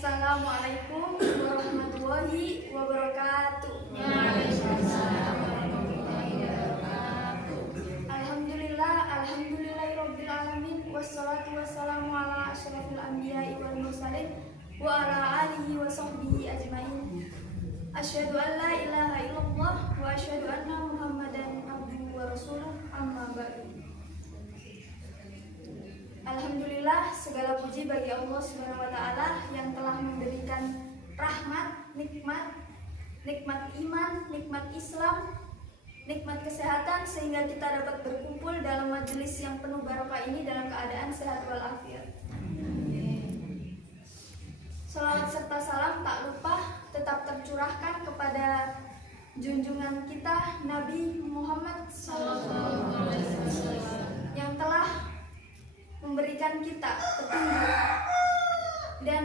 Assalamualaikum warahmatullahi wabarakatuh. Waalaikumsalam warahmatullahi wabarakatuh. Alhamdulillahirabbil alamin wassalatu wassalamu ala asyrofil anbiya'i wal mursalin wa ala alihi wa sahbihi ajmain. Asyhadu an la ilaha illallah wa asyhadu anna Muhammadan abduhu wa rasuluh, amma ba'du. Alhamdulillah, segala puji bagi Allah Subhanahu wa taala yang telah memberikan rahmat, nikmat iman, nikmat Islam, nikmat kesehatan sehingga kita dapat berkumpul dalam majelis yang penuh barokah ini dalam keadaan sehat walafiat. Salawat serta salam tak lupa tetap tercurahkan kepada junjungan kita Nabi Muhammad SAW yang telah memberikan kita petunjuk dan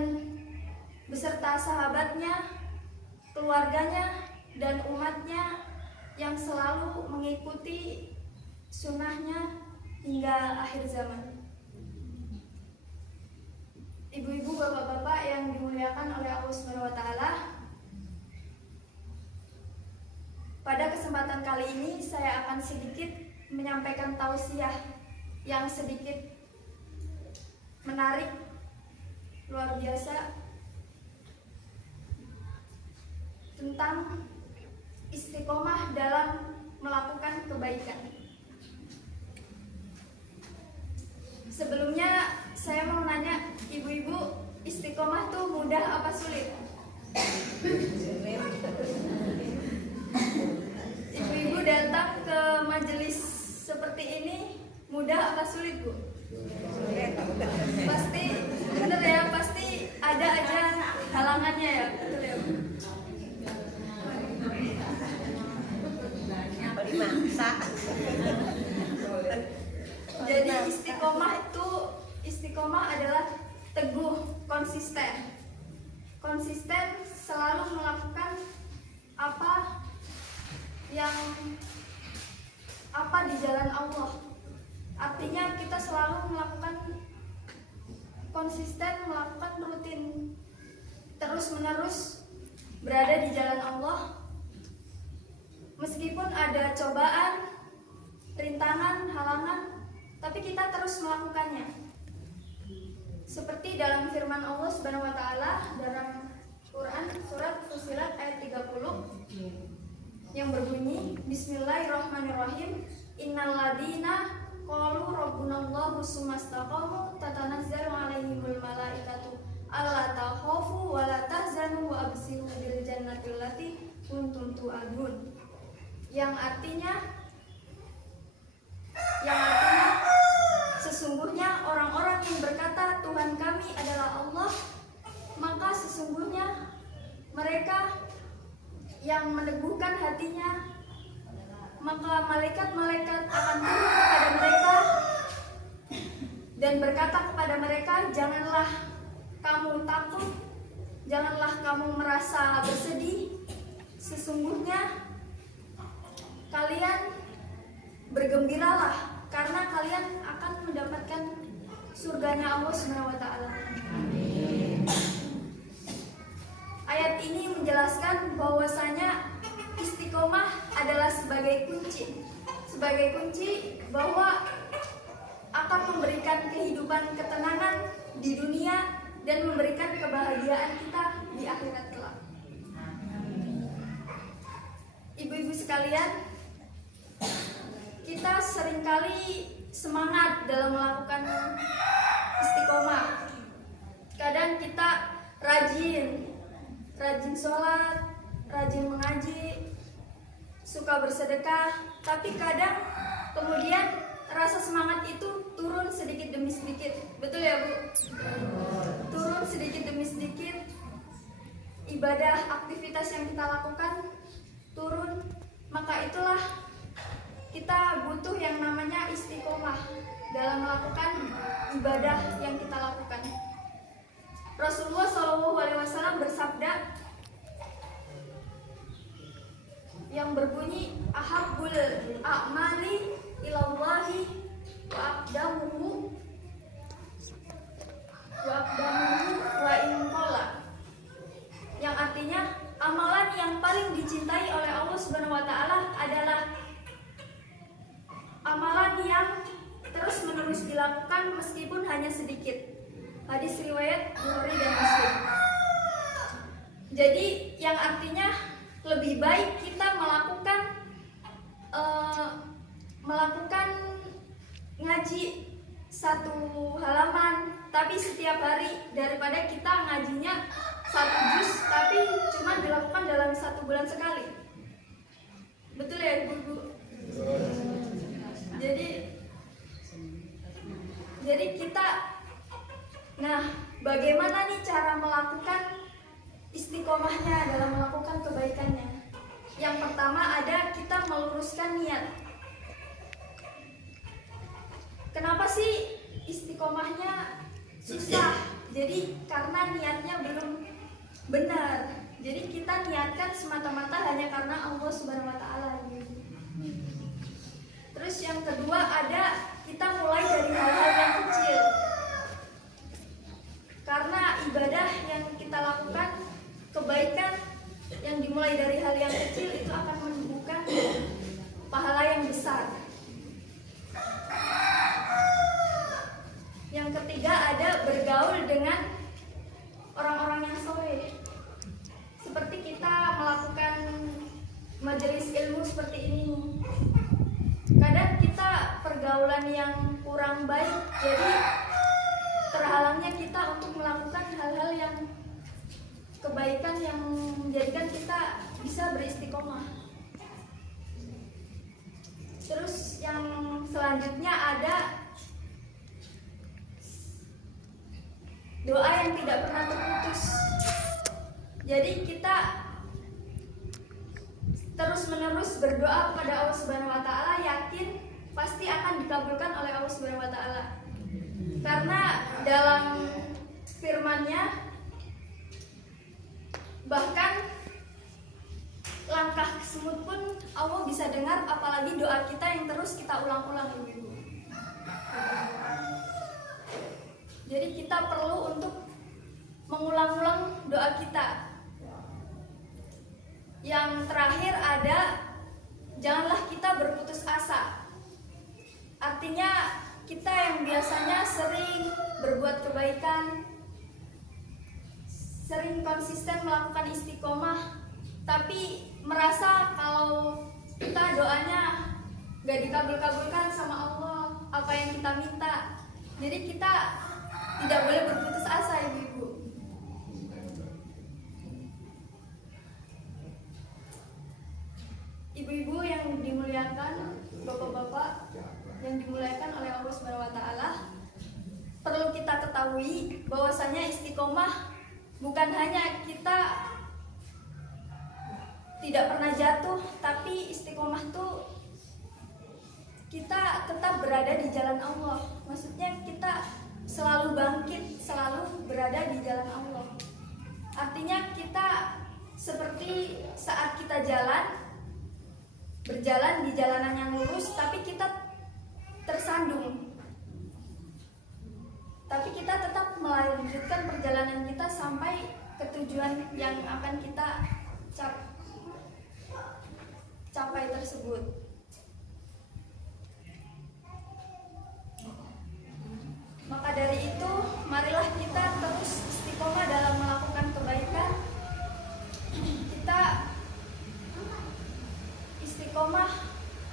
beserta sahabatnya, keluarganya, dan umatnya yang selalu mengikuti sunnahnya hingga akhir zaman. Ibu-ibu, bapak-bapak yang dimuliakan oleh Allah Subhanahu wa taala, pada kesempatan kali ini saya akan sedikit menyampaikan tausiah yang sedikit menarik, luar biasa, tentang istiqomah dalam melakukan kebaikan. Sebelumnya saya mau nanya ibu-ibu, istiqomah tuh mudah apa sulit? Ibu-ibu datang ke majelis seperti ini mudah apa sulit, Bu? Pasti bener ya, pasti ada aja halangannya ya, betul ya, Bu? Jadi istiqomah adalah teguh, konsisten selalu melakukan apa di jalan Allah. Artinya kita selalu konsisten melakukan rutin, terus menerus berada di jalan Allah. Meskipun ada cobaan, rintangan, halangan, tapi kita terus melakukannya. Seperti dalam firman Allah Subhanahu wa taala dalam Quran surat Fussilat ayat 30 yang berbunyi, Bismillahirrahmanirrahim, innalladzina qalu rabbunallahu tsumastaqamu tatanazzalu alaihimul malaikatu alla takhafu wa la tahzanu wa abshiru bil jannati allati kuntum tu'adun. Yang artinya sesungguhnya orang-orang yang berkata Tuhan kami adalah Allah, maka sesungguhnya mereka yang meneguhkan hatinya, maka malaikat-malaikat akan turun kepada mereka dan berkata kepada mereka, janganlah kamu takut, janganlah kamu merasa bersedih, sesungguhnya kalian bergembiralah karena kalian akan mendapatkan surganya Allah Subhanahu wa taala. Ayat ini menjelaskan bahwasanya istiqomah adalah sebagai kunci bahwa akan memberikan kehidupan ketenangan di dunia dan memberikan kebahagiaan kita di akhirat kelak. Ibu-ibu sekalian, kita seringkali semangat dalam melakukan istiqomah. Kadang kita rajin sholat, rajin mengaji, suka bersedekah, tapi kadang kemudian rasa semangat itu turun sedikit demi sedikit. Betul ya, Bu? Turun sedikit demi sedikit. Ibadah, aktivitas yang kita lakukan turun. Maka itulah kita butuh yang namanya istiqomah dalam melakukan ibadah yang kita lakukan. Rasulullah SAW bersabda yang berbunyi, ahabbul a'mali ilallahi wa aqdamuhu wa in qala. Hadis riwayat Bukhari dan Muslim. Jadi yang artinya lebih baik kita melakukan ngaji satu halaman tapi setiap hari daripada kita ngajinya satu juz tapi cuma dilakukan dalam 1 bulan sekali. Betul ya ibu-ibu? Jadi kita, nah bagaimana nih cara melakukan istiqomahnya dalam melakukan kebaikannya? Yang pertama ada kita meluruskan niat. Kenapa sih istiqomahnya susah? Jadi karena niatnya belum benar. Jadi kita niatkan semata-mata hanya karena Allah Subhanahu wa taala. Terus yang kedua ada kita mulai dari hal-hal yang kecil. Karena ibadah yang kita lakukan, kebaikan yang dimulai dari hal yang kecil itu akan menumbuhkan pahala yang besar. Yang ketiga ada bergaul dengan orang-orang yang soleh. Seperti kita melakukan majelis ilmu seperti ini. Kadang kita pergaulan yang kurang baik, jadi terhalangnya kita untuk melakukan hal-hal yang kebaikan yang menjadikan kita bisa beristiqomah. Terus yang selanjutnya ada doa yang tidak pernah terputus. Jadi kita terus-menerus berdoa kepada Allah Subhanahu wa taala, yakin pasti akan dikabulkan oleh Allah Subhanahu wa taala. Karena dalam firman-Nya bahkan langkah semut pun Allah bisa dengar, apalagi doa kita yang terus kita ulang-ulang, Ibu. Jadi kita perlu untuk mengulang-ulang doa kita. Yang terakhir ada janganlah kita berputus asa. Artinya kita yang biasanya sering berbuat kebaikan, sering konsisten melakukan istiqomah, tapi merasa kalau kita doanya gak dikabul-kabulkan sama Allah apa yang kita minta. Jadi kita tidak boleh berputus asa, ibu-ibu. Ibu-ibu yang dimuliakan, bapak-bapak yang dimuliakan oleh Allah Subhanahu wa taala, perlu kita ketahui bahwasanya istiqomah bukan hanya kita tidak pernah jatuh, tapi istiqomah tuh kita tetap berada di jalan Allah. Maksudnya kita selalu bangkit, selalu berada di jalan Allah. Artinya kita seperti saat kita berjalan di jalanan yang lurus, tapi kita tersandung. Tapi kita tetap melanjutkan perjalanan kita sampai ke tujuan yang akan kita capai tersebut. Maka dari itu, marilah kita terus istiqomah dalam melakukan kebaikan. Kita istiqomah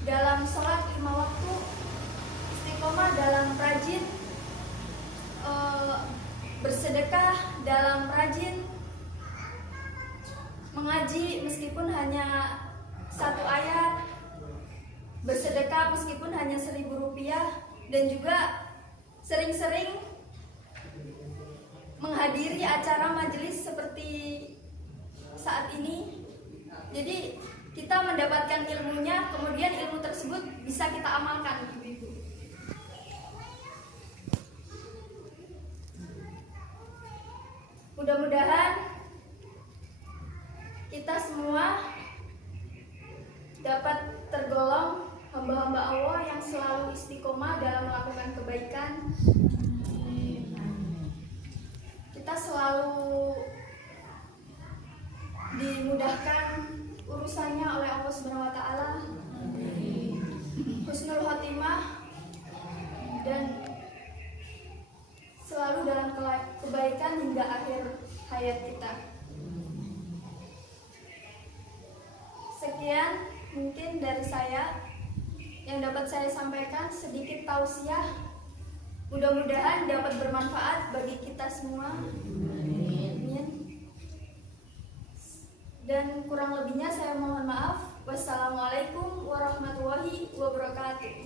dalam sholat 5 waktu, istiqomah dalam rajin bersedekah, dalam rajin mengaji meskipun hanya 1 ayat, bersedekah meskipun hanya 1.000 rupiah, dan juga sering-sering menghadiri acara majelis seperti saat ini. Jadi kita mendapatkan ilmunya, kemudian ilmu tersebut bisa kita amalkan, ibu-ibu. Mudah-mudahan kita semua dapat tergolong hamba-hamba Allah yang selalu istiqomah dalam melakukan kebaikan. Kita selalu dimudahkan urusannya oleh Allah Subhanahu wa taala. Husnul khotimah dan selalu dalam ayat kita. Sekian mungkin dari saya yang dapat saya sampaikan, sedikit tausiah. Mudah-mudahan dapat bermanfaat bagi kita semua. Amin. Dan kurang lebihnya saya mohon maaf. Wassalamualaikum warahmatullahi wabarakatuh.